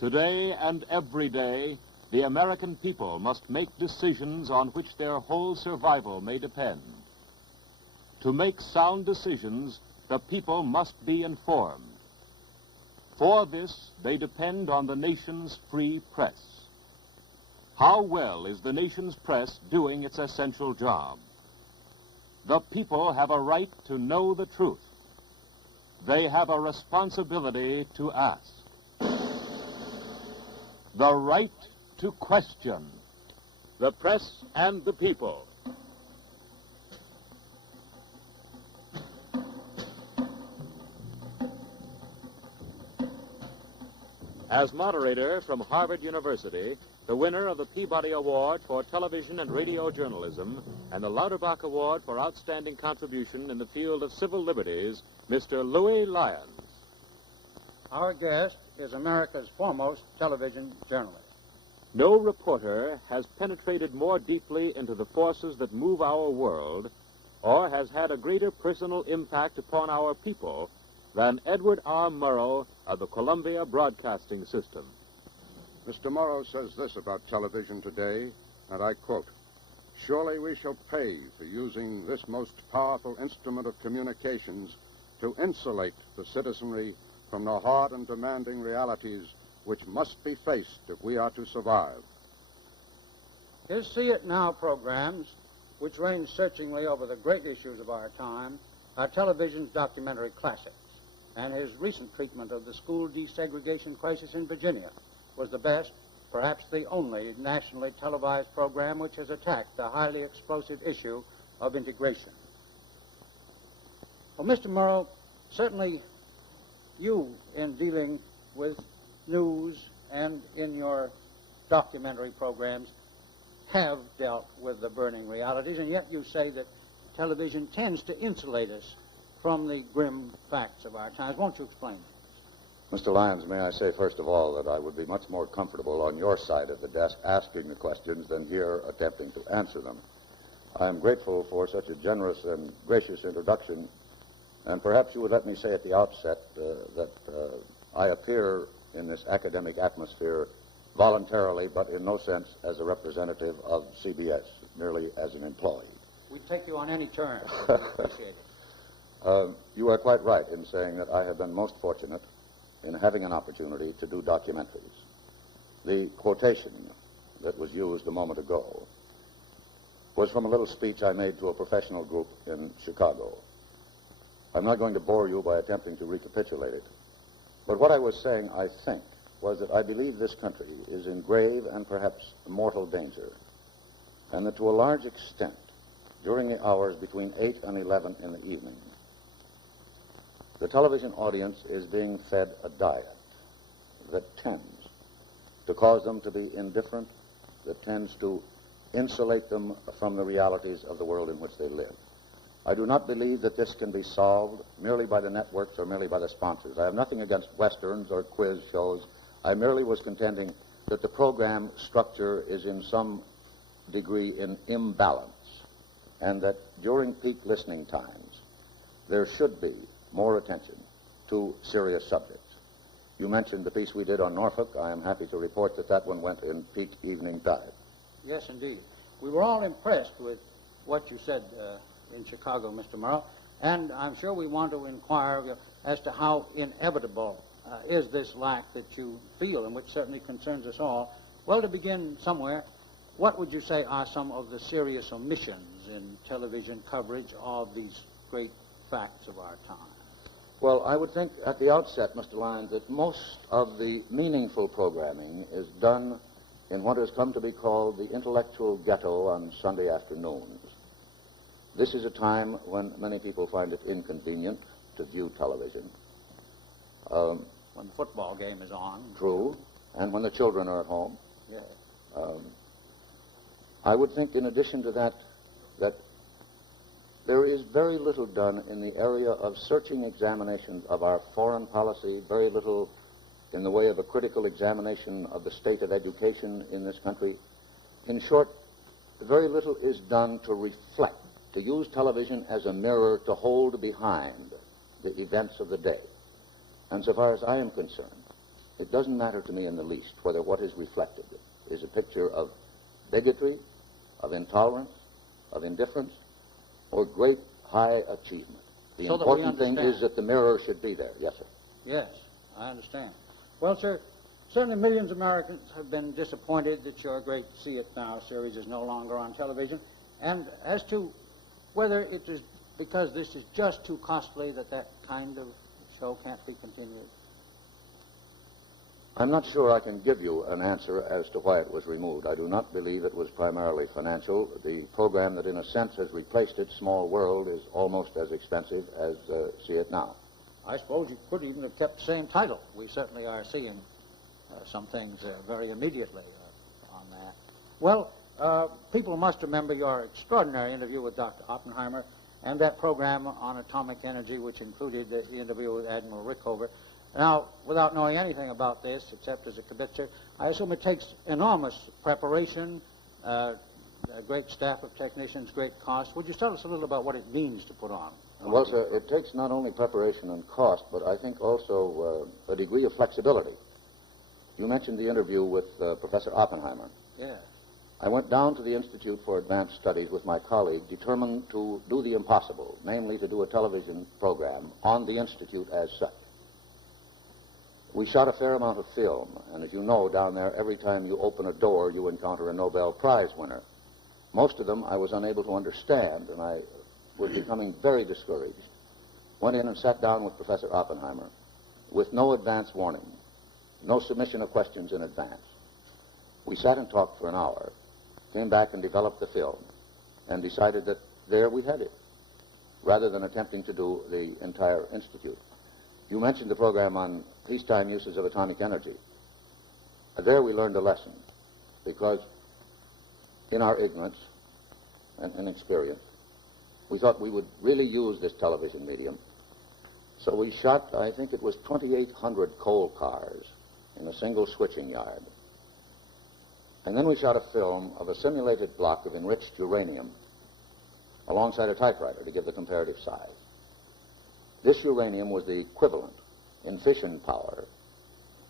Today and every day, the American people must make decisions on which their whole survival may depend. To make sound decisions, the people must be informed. For this, they depend on the nation's free press. How well is the nation's press doing its essential job? The people have a right to know the truth. They have a responsibility to ask. The right to question. The press and the people. As moderator from Harvard University, the winner of the Peabody Award for Television and Radio Journalism and the Lauterbach Award for Outstanding Contribution in the field of civil liberties, Mr. Louis Lyons. Our guest is America's foremost television journalist. No reporter has penetrated more deeply into the forces that move our world or has had a greater personal impact upon our people than Edward R. Murrow of the Columbia Broadcasting System. Mr. Murrow says this about television today, and I quote, "Surely we shall pay for using this most powerful instrument of communications to insulate the citizenry from the hard and demanding realities which must be faced if we are to survive." His See It Now programs, which range searchingly over the great issues of our time, are television's documentary classics. And his recent treatment of the school desegregation crisis in Virginia was the best, perhaps the only, nationally televised program which has attacked the highly explosive issue of integration. Well, Mr. Murrow, certainly you, in dealing with news and in your documentary programs, have dealt with the burning realities, and yet you say that television tends to insulate us from the grim facts of our times. Won't you explain that? Mr. Lyons, may I say, first of all, that I would be much more comfortable on your side of the desk asking the questions than here attempting to answer them. I am grateful for such a generous and gracious introduction, and perhaps you would let me say at the outset that I appear in this academic atmosphere voluntarily, but in no sense as a representative of CBS, merely as an employee. We take you on any terms. Appreciate it. You are quite right in saying that I have been most fortunate in having an opportunity to do documentaries. The quotation that was used a moment ago was from a little speech I made to a professional group in Chicago. I'm not going to bore you by attempting to recapitulate it, but what I was saying, I think, was that I believe this country is in grave and perhaps mortal danger, and that to a large extent, during the hours between 8 and 11 in the evening, the television audience is being fed a diet that tends to cause them to be indifferent, that tends to insulate them from the realities of the world in which they live. I do not believe that this can be solved merely by the networks or merely by the sponsors. I have nothing against westerns or quiz shows. I merely was contending that the program structure is in some degree in imbalance, and that during peak listening times there should be more attention to serious subjects. You mentioned the piece we did on Norfolk. I am happy to report that that one went in peak evening time. Yes, indeed. We were all impressed with what you said in Chicago, Mr. Murrow, and I'm sure we want to inquire of you as to how inevitable is this lack that you feel, and which certainly concerns us all. Well, to begin somewhere, what would you say are some of the serious omissions in television coverage of these great facts of our time? Well, I would think at the outset, Mr. Lyons, that most of the meaningful programming is done in what has come to be called the intellectual ghetto on Sunday afternoons. This is a time when many people find it inconvenient to view television. When the football game is on. True, and when the children are at home. Yes. I would think, in addition to that, that there is very little done in the area of searching examinations of our foreign policy, very little in the way of a critical examination of the state of education in this country. In short, very little is done to reflect, to use television as a mirror to hold behind the events of the day. And so far as I am concerned, it doesn't matter to me in the least whether what is reflected is a picture of bigotry, of intolerance, of indifference, or great high achievement. The So that we important thing understand. is that the mirror should be there. Yes, sir. Yes, I understand. Well, sir, certainly millions of Americans have been disappointed that your great See It Now series is no longer on television. And as to whether it is because this is just too costly that that kind of show can't be continued. I'm not sure I can give you an answer as to why it was removed. I do not believe it was primarily financial. The program that, in a sense, has replaced it, Small World, is almost as expensive as See It Now. I suppose you could even have kept the same title. We certainly are seeing some things very immediately on that. Well, people must remember your extraordinary interview with Dr. Oppenheimer and that program on atomic energy, which included the interview with Admiral Rickover. Now, without knowing anything about this, except as a kibitzer, I assume it takes enormous preparation, a great staff of technicians, great cost. Would you tell us a little about what it means to put on? Well, sir, it takes not only preparation and cost, but I think also a degree of flexibility. You mentioned the interview with Professor Oppenheimer. Yeah. I went down to the Institute for Advanced Studies with my colleague, determined to do the impossible, namely to do a television program on the Institute as such. We shot a fair amount of film, and as you know, down there, every time you open a door, you encounter a Nobel Prize winner. Most of them I was unable to understand, and I was becoming very discouraged. Went in and sat down with Professor Oppenheimer with no advance warning, no submission of questions in advance. We sat and talked for an hour, came back and developed the film, and decided that there we had it, rather than attempting to do the entire Institute. You mentioned the program on peacetime uses of atomic energy. There we learned a lesson, because in our ignorance and inexperience, we thought we would really use this television medium. So we shot, I think it was 2,800 coal cars in a single switching yard. And then we shot a film of a simulated block of enriched uranium alongside a typewriter to give the comparative size. This uranium was the equivalent in fission power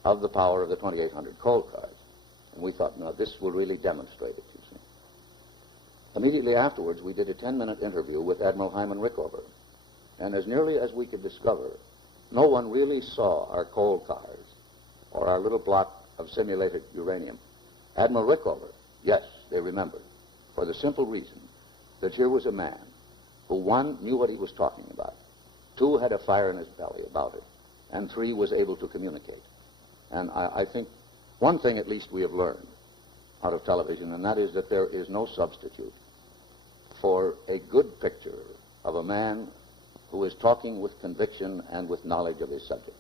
of the power of the 2,800 coal cars. And we thought, now this will really demonstrate it, you see. Immediately afterwards, we did a 10-minute interview with Admiral Hyman Rickover. And as nearly as we could discover, no one really saw our coal cars or our little block of simulated uranium. Admiral Rickover, yes, they remembered, for the simple reason that here was a man who, one, knew what he was talking about, two, had a fire in his belly about it, and three, was able to communicate. And I think one thing at least we have learned out of television, and that is that there is no substitute for a good picture of a man who is talking with conviction and with knowledge of his subject.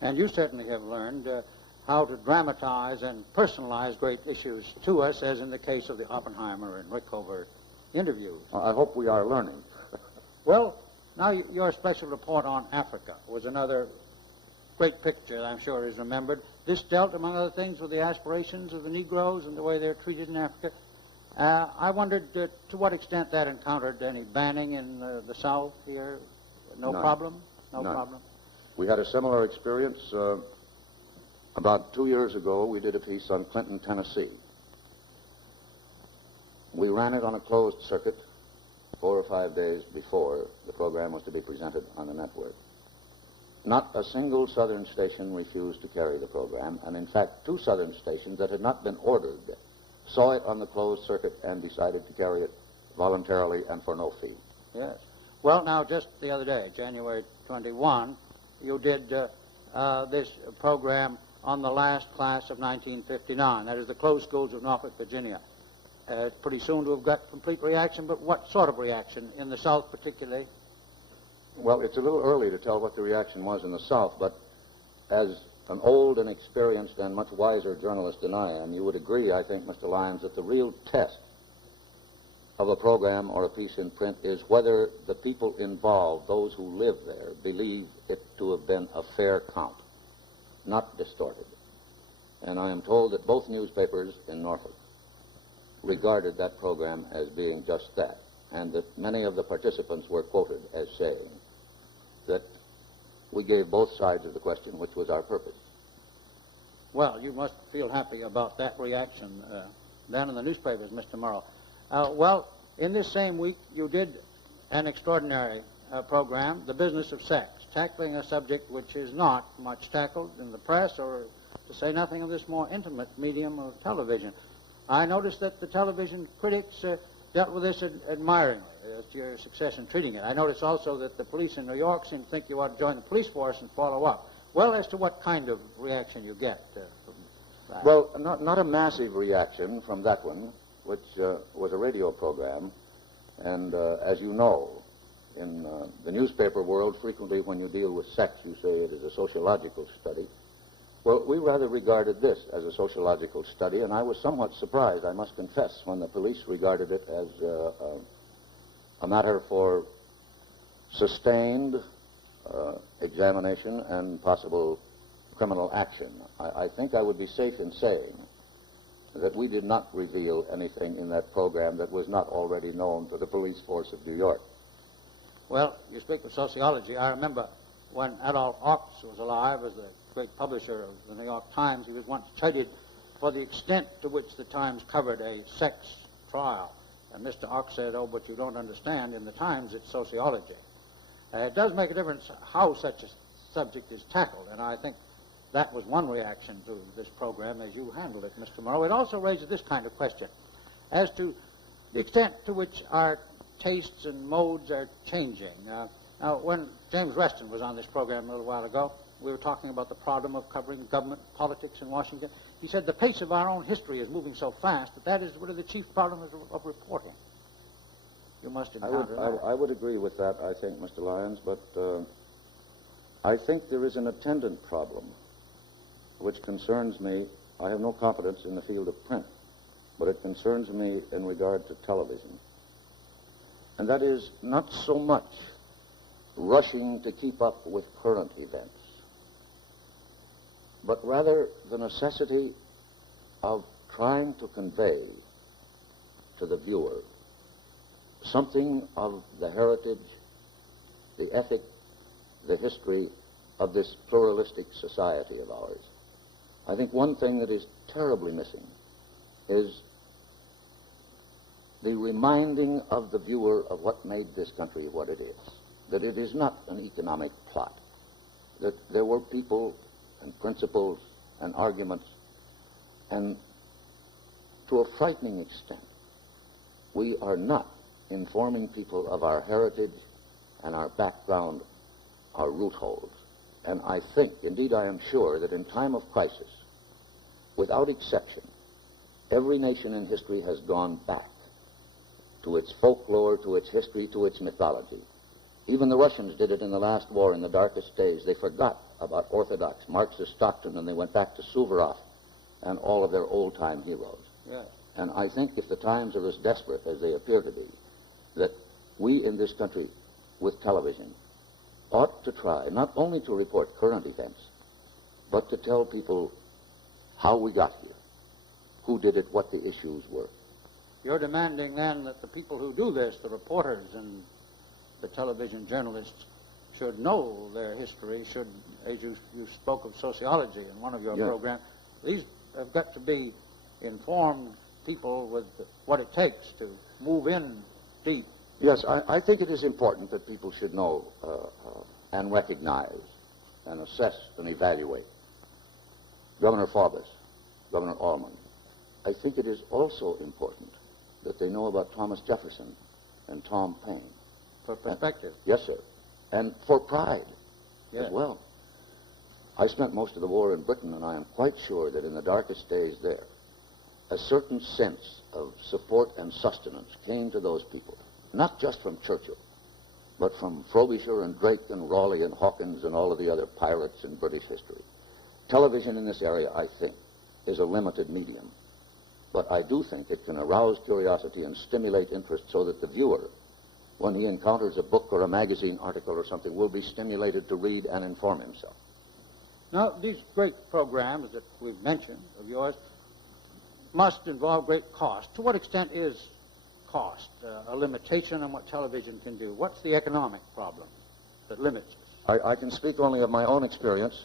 And you certainly have learned how to dramatize and personalize great issues to us, as in the case of the Oppenheimer and Rickover interviews. I hope we are learning. Well, now your special report on Africa was another great picture, I'm sure, is remembered. This dealt, among other things, with the aspirations of the Negroes and the way they're treated in Africa. I wondered to what extent that encountered any banning in the South here. No None. problem? None. Problem? We had a similar experience. About 2 years ago, we did a piece on Clinton, Tennessee. We ran it on a closed circuit 4 or 5 days before the program was to be presented on the network. Not a single southern station refused to carry the program, and in fact, 2 southern stations that had not been ordered saw it on the closed circuit and decided to carry it voluntarily and for no fee. Yes. Well, now, just the other day, January 21, you did this program on the last class of 1959. That is the closed schools of Norfolk, Virginia. Pretty soon to have got complete reaction, but what sort of reaction? In the South particularly? Well, it's a little early to tell what the reaction was in the South, but as an old and experienced and much wiser journalist than I am, you would agree, I think, Mr. Lyons, that the real test of a program or a piece in print is whether the people involved, those who live there, believe it to have been a fair count, not distorted. And I am told that both newspapers in Norfolk regarded that program as being just that, and that many of the participants were quoted as saying that we gave both sides of the question, which was our purpose. Well, you must feel happy about that reaction down in the newspapers, Mr. Murrow. Well, in this same week, you did an extraordinary program, The Business of Sex, tackling a subject which is not much tackled in the press, or to say nothing of this more intimate medium of television. I noticed that the television critics dealt with this admiringly as to your success in treating it. I noticed also that the police in New York seem to think you ought to join the police force and follow up. Well, as to what kind of reaction you get from that? Well, not a massive reaction from that one, which was a radio program. And as you know, in the newspaper world, frequently when you deal with sex, you say it is a sociological study. Well, we rather regarded this as a sociological study, and I was somewhat surprised, I must confess, when the police regarded it as a matter for sustained examination and possible criminal action. I think I would be safe in saying that we did not reveal anything in that program that was not already known to the police force of New York. Well, you speak of sociology. I remember when Adolph Ochs was alive as the great publisher of the New York Times, he was once cited for the extent to which the Times covered a sex trial. And Mr. Ochs said, "Oh, but you don't understand. In the Times, it's sociology." It does make a difference how such a subject is tackled, and I think that was one reaction to this program as you handled it, Mr. Murrow. It also raises this kind of question as to the extent to which our tastes and modes are changing. Now, when James Reston was on this program a little while ago, we were talking about the problem of covering government politics in Washington. He said the pace of our own history is moving so fast that is one of the chief problems of reporting. You must encounter that. I would agree with that, I think, Mr. Lyons, but I think there is an attendant problem which concerns me. I have no confidence in the field of print, but it concerns me in regard to television. And that is not so much rushing to keep up with current events, but rather the necessity of trying to convey to the viewer something of the heritage, the ethic, the history of this pluralistic society of ours. I think one thing that is terribly missing is the reminding of the viewer of what made this country what it is, that it is not an economic plot, that there were people and principles and arguments, and to a frightening extent, we are not informing people of our heritage and our background, our root holds. And I think, indeed I am sure, that in time of crisis, without exception, every nation in history has gone back to its folklore, to its history, to its mythology. Even the Russians did it in the last war in the darkest days. They forgot about orthodox Marxist doctrine and they went back to Suvorov and all of their old-time heroes. Yes. And I think if the times are as desperate as they appear to be, that we in this country, with television, ought to try not only to report current events, but to tell people how we got here, who did it, what the issues were. You're demanding then that the people who do this, the reporters and the television journalists, should know their history, should, as you spoke of sociology in one of your programs, these have got to be informed people with what it takes to move in deep. Yes, I think it is important that people should know and recognize and assess and evaluate Governor Forbes, Governor Allman. I think it is also important that they know about Thomas Jefferson and Tom Paine. For perspective. Yes, sir. And for pride as well. I spent most of the war in Britain, and I am quite sure that in the darkest days there, a certain sense of support and sustenance came to those people, not just from Churchill, but from Frobisher and Drake and Raleigh and Hawkins and all of the other pirates in British history. Television in this area, I think, is a limited medium, but I do think it can arouse curiosity and stimulate interest so that the viewer, when he encounters a book or a magazine article or something, will be stimulated to read and inform himself. Now, these great programs that we've mentioned of yours must involve great cost. To what extent is cost a limitation on what television can do? What's the economic problem that limits us? I can speak only of my own experience.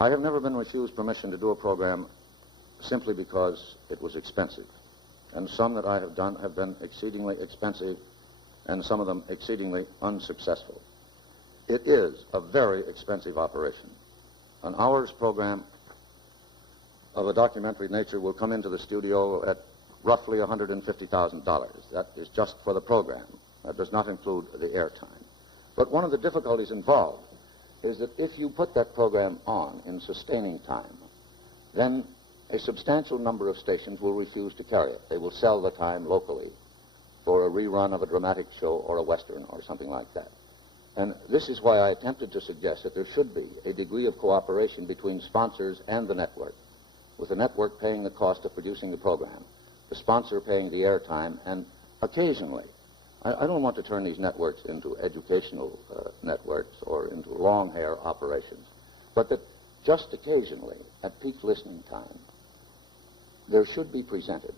I have never been refused permission to do a program simply because it was expensive. And some that I have done have been exceedingly expensive, and some of them exceedingly unsuccessful. It is a very expensive operation. An hour's program of a documentary nature will come into the studio at roughly $150,000. That is just for the program. That does not include the airtime. But one of the difficulties involved is that if you put that program on in sustaining time, then a substantial number of stations will refuse to carry it. They will sell the time locally for a rerun of a dramatic show or a Western or something like that. And this is why I attempted to suggest that there should be a degree of cooperation between sponsors and the network, with the network paying the cost of producing the program, the sponsor paying the airtime, and occasionally, I don't want to turn these networks into educational networks or into long-hair operations, but that just occasionally, at peak listening time, there should be presented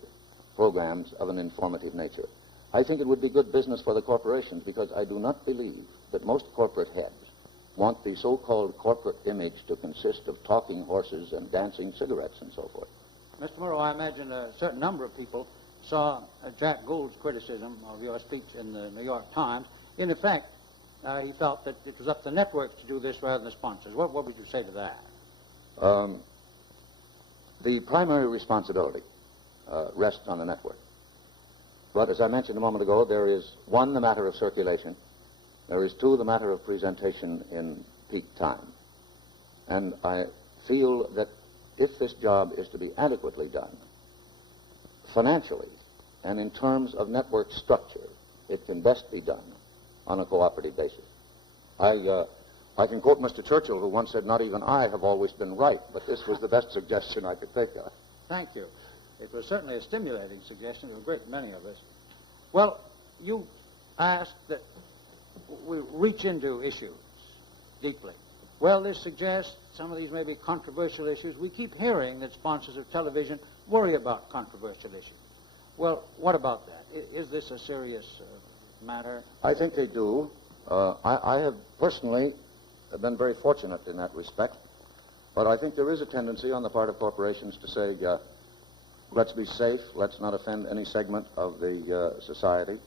programs of an informative nature. I think it would be good business for the corporations, because I do not believe that most corporate heads want the so-called corporate image to consist of talking horses and dancing cigarettes and so forth. Mr. Murrow, I imagine a certain number of people saw Jack Gould's criticism of your speech in the New York Times. In effect, he felt that it was up to the networks to do this rather than the sponsors. What would you say to that? The primary responsibility rests on the network. But as I mentioned a moment ago, there is, one, the matter of circulation. There is, two, the matter of presentation in peak time. And I feel that if this job is to be adequately done, financially and in terms of network structure, it can best be done on a cooperative basis. I can quote Mr. Churchill, who once said, "Not even I have always been right," but this was the best suggestion I could think of. Thank you. It was certainly a stimulating suggestion to a great many of us. Well, you asked that we reach into issues deeply. Well, this suggests some of these may be controversial issues. We keep hearing that sponsors of television worry about controversial issues. Well, what about that? Is this a serious matter? I think they do. I have personally been very fortunate in that respect, but I think there is a tendency on the part of corporations to say, let's be safe, let's not offend any segment of the society.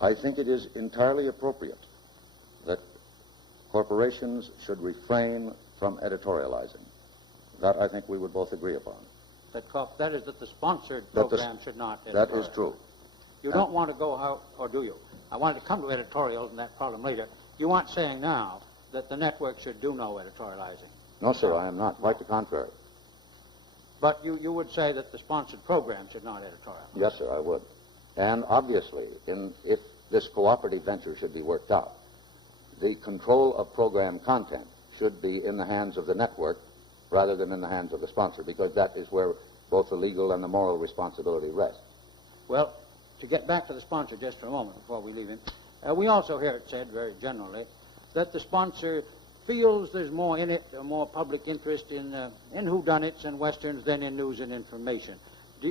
I think it is entirely appropriate that corporations should refrain from editorializing. That I think we would both agree upon. That is that the sponsored program should not editorialize. That is true. You don't want to go out, or do you? I wanted to come to editorials and that problem later. You aren't saying now that the network should do no editorializing. No, sir, I am not. Quite the contrary. But you would say that the sponsored program should not editorialize. Yes, sir, I would. And obviously, if this cooperative venture should be worked out, the control of program content should be in the hands of the network rather than in the hands of the sponsor, because that is where both the legal and the moral responsibility rests. Well, to get back to the sponsor just for a moment before we leave him, we also hear it said very generally that the sponsor feels there's more in it, more public interest in whodunits and westerns than in news and information.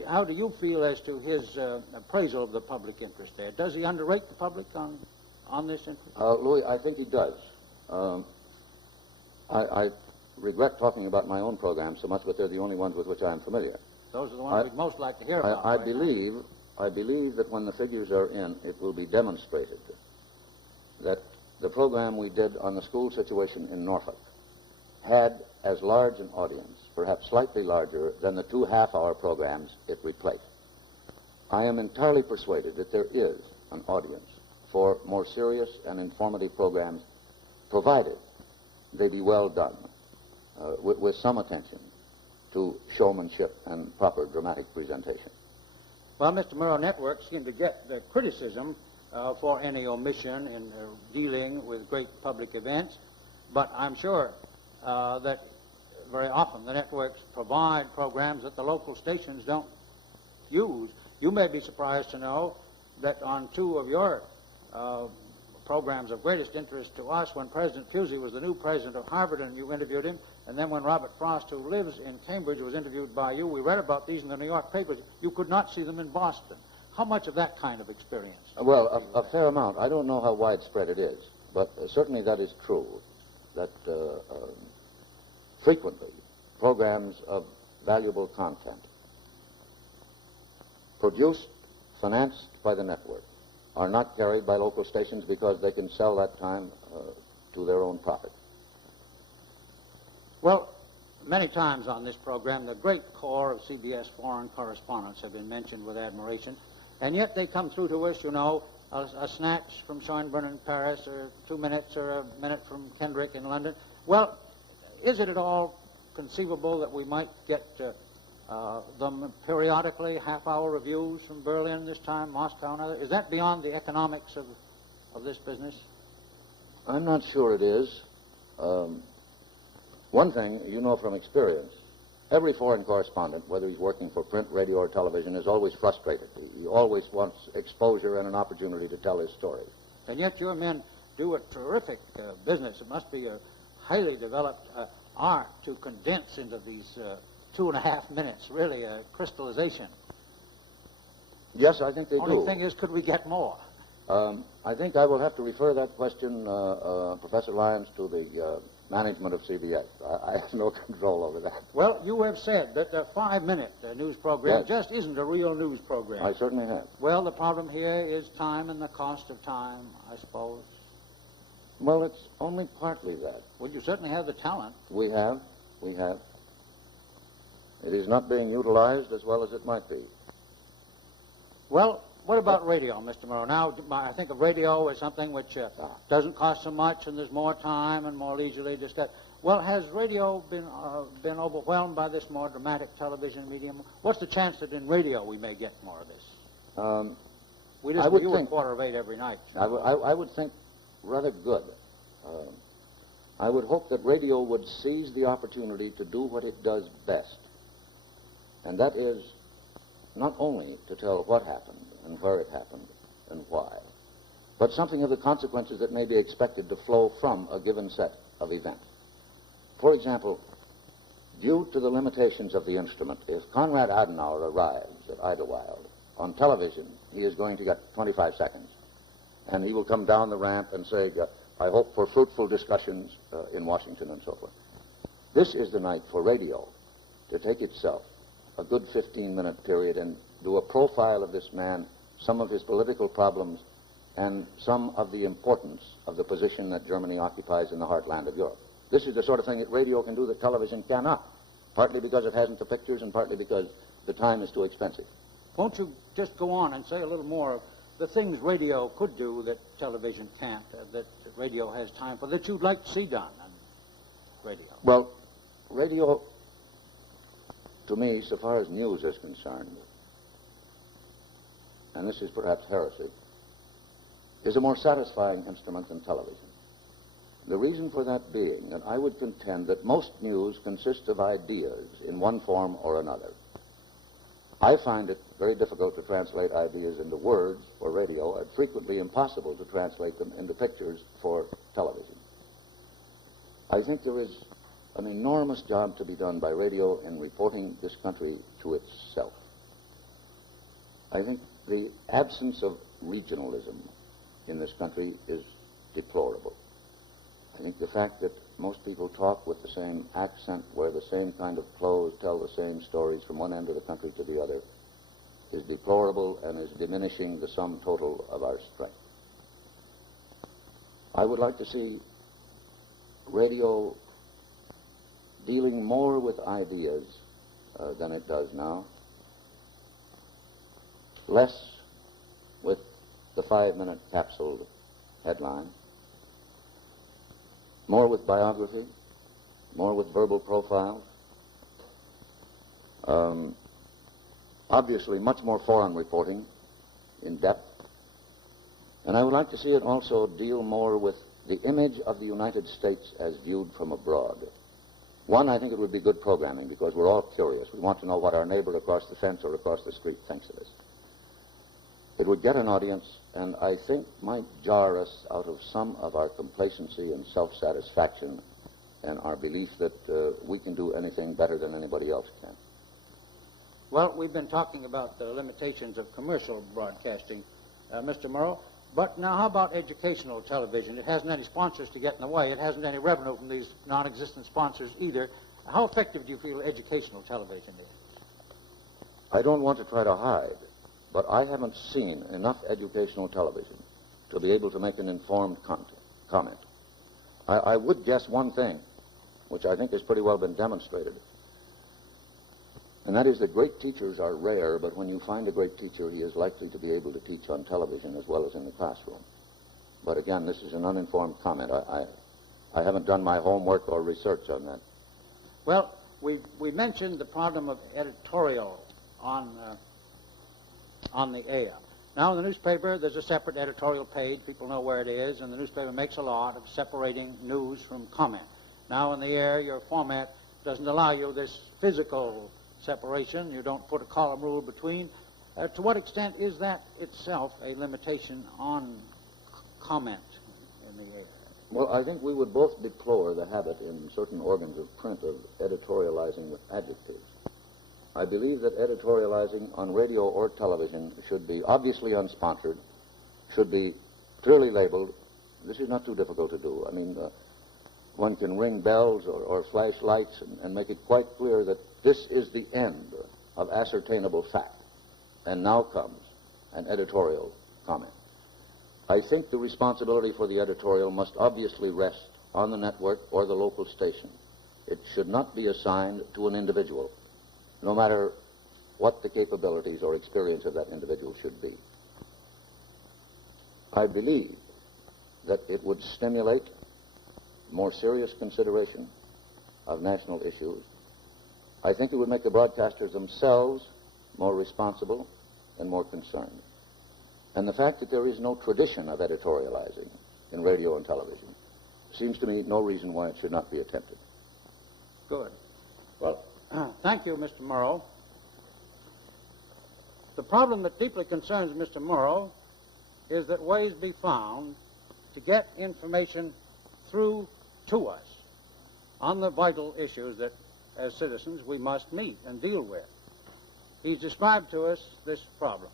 How do you feel as to his appraisal of the public interest there? Does he underrate the public on this interest? Louis, I think he does. I regret talking about my own programs so much, but they're the only ones with which I am familiar. Those are the ones we'd most like to hear about. I believe that when the figures are in, it will be demonstrated that the program we did on the school situation in Norfolk had as large an audience, perhaps slightly larger, than the 2 half-hour programs it replaced. I am entirely persuaded that there is an audience for more serious and informative programs, provided they be well done, with some attention to showmanship and proper dramatic presentation. Well, Mr. Murrow, networks seem to get the criticism for any omission in dealing with great public events, but I'm sure that very often the networks provide programs that the local stations don't use. You may be surprised to know that on 2 of your programs of greatest interest to us, when President Pusey was the new president of Harvard and you interviewed him, and then when Robert Frost, who lives in Cambridge, was interviewed by you, we read about these in the New York papers. You could not see them in Boston. How much of that kind of experience? Well, a fair amount. I don't know how widespread it is, but certainly that is true, that frequently, programs of valuable content produced, financed by the network, are not carried by local stations because they can sell that time to their own profit. Well, many times on this program, the great core of CBS foreign correspondents have been mentioned with admiration, and yet they come through to us, you know, a snatch from Schönbrunn in Paris, or 2 minutes, or a minute from Kendrick in London. Well, is it at all conceivable that we might get them periodically, half-hour reviews from Berlin this time, Moscow, and other? Is that beyond the economics of this business? I'm not sure it is. One thing you know from experience, every foreign correspondent, whether he's working for print, radio, or television, is always frustrated. He always wants exposure and an opportunity to tell his story. And yet your men do a terrific business. It must be a highly developed art to condense into these 2.5 minutes, really a crystallization. Yes, I think they do. Only thing is, could we get more? I think I will have to refer that question, Professor Lyons, to the management of CBS. I have no control over that. Well, you have said that the 5-minute news program Yes. just isn't a real news program. I certainly have. Well, the problem here is time and the cost of time, I suppose. Well, it's only partly that. Well, you certainly have the talent. We have. It is not being utilized as well as it might be. Well, what about radio, Mr. Murrow? Now, I think of radio as something which doesn't cost so much, and there's more time and more leisurely to study. Well, has radio been overwhelmed by this more dramatic television medium? What's the chance that in radio we may get more of this? We just view at 7:45 every night. I would think rather good. I would hope that radio would seize the opportunity to do what it does best, and that is not only to tell what happened and where it happened and why, but something of the consequences that may be expected to flow from a given set of events. For example, due to the limitations of the instrument, if Konrad Adenauer arrives at Idlewild, on television he is going to get 25 seconds, and he will come down the ramp and say, I hope for fruitful discussions in Washington and so forth. This is the night for radio to take itself a good 15-minute period and do a profile of this man, some of his political problems, and some of the importance of the position that Germany occupies in the heartland of Europe. This is the sort of thing that radio can do that television cannot, partly because it hasn't the pictures and partly because the time is too expensive. Won't you just go on and say a little more of the things radio could do that television can't, that radio has time for, that you'd like to see done on radio? Well, radio, to me, so far as news is concerned, and this is perhaps heresy, is a more satisfying instrument than television. The reason for that being that I would contend that most news consists of ideas in one form or another. I find it very difficult to translate ideas into words for radio, and frequently impossible to translate them into pictures for television. I think there is an enormous job to be done by radio in reporting this country to itself. I think the absence of regionalism in this country is deplorable. I think the fact that most people talk with the same accent, wear the same kind of clothes, tell the same stories from one end of the country to the other is deplorable and is diminishing the sum total of our strength. I would like to see radio dealing more with ideas than it does now, less with the 5-minute capsule headline, more with biography, more with verbal profiles, obviously much more foreign reporting in depth, and I would like to see it also deal more with the image of the United States as viewed from abroad. One, I think it would be good programming because we're all curious. We want to know what our neighbor across the fence or across the street thinks of us. It would get an audience, and I think might jar us out of some of our complacency and self-satisfaction and our belief that we can do anything better than anybody else can. Well, we've been talking about the limitations of commercial broadcasting, Mr. Murrow, but now how about educational television? It hasn't any sponsors to get in the way. It hasn't any revenue from these non-existent sponsors either. How effective do you feel educational television is? I don't want to try to hide, but I haven't seen enough educational television to be able to make an informed comment. I would guess one thing, which I think has pretty well been demonstrated, and that is that great teachers are rare, but when you find a great teacher, he is likely to be able to teach on television as well as in the classroom. But again, this is an uninformed comment. I haven't done my homework or research on that. Well, we mentioned the problem of editorial on the air. Now, in the newspaper, there's a separate editorial page. People know where it is, and the newspaper makes a lot of separating news from comment. Now, in the air, your format doesn't allow you this physical separation. You don't put a column rule between. To what extent is that itself a limitation on comment in the air? Well, I think we would both deplore the habit in certain organs of print of editorializing with adjectives. I believe that editorializing on radio or television should be obviously unsponsored, should be clearly labeled. This is not too difficult to do. I mean, one can ring bells or flash lights and make it quite clear that this is the end of ascertainable fact. And now comes an editorial comment. I think the responsibility for the editorial must obviously rest on the network or the local station. It should not be assigned to an individual, no matter what the capabilities or experience of that individual should be. I believe that it would stimulate more serious consideration of national issues. I think it would make the broadcasters themselves more responsible and more concerned. And the fact that there is no tradition of editorializing in radio and television seems to me no reason why it should not be attempted. Good. Well, thank you, Mr. Murrow. The problem that deeply concerns Mr. Murrow is that ways be found to get information through to us on the vital issues that, as citizens, we must meet and deal with. He's described to us this problem.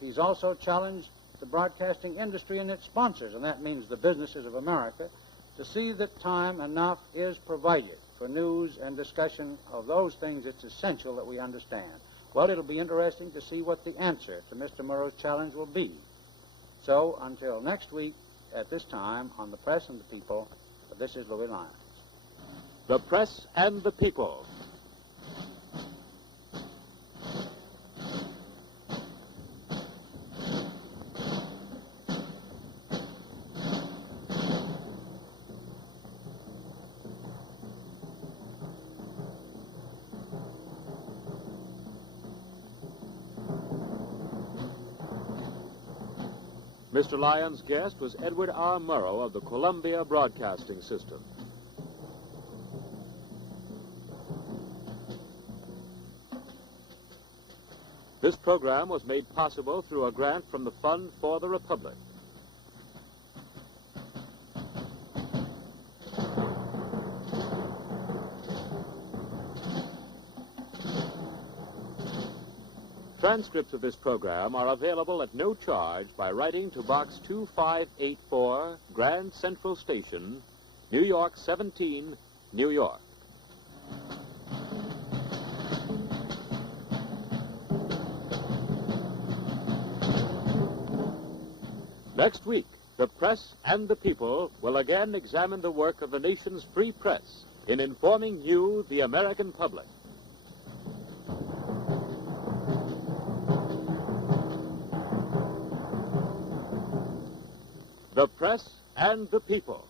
He's also challenged the broadcasting industry and its sponsors, and that means the businesses of America, to see that time enough is provided for news and discussion of those things it's essential that we understand. Well, it'll be interesting to see what the answer to Mr. Murrow's challenge will be. So, until next week, at this time, on The Press and the People, this is Louis Lyons. The Press and the People. Mr. Lyons' guest was Edward R. Murrow of the Columbia Broadcasting System. This program was made possible through a grant from the Fund for the Republic. Transcripts of this program are available at no charge by writing to Box 2584, Grand Central Station, New York 17, New York. Next week, the Press and the People will again examine the work of the nation's free press in informing you, the American public. The Press and the People.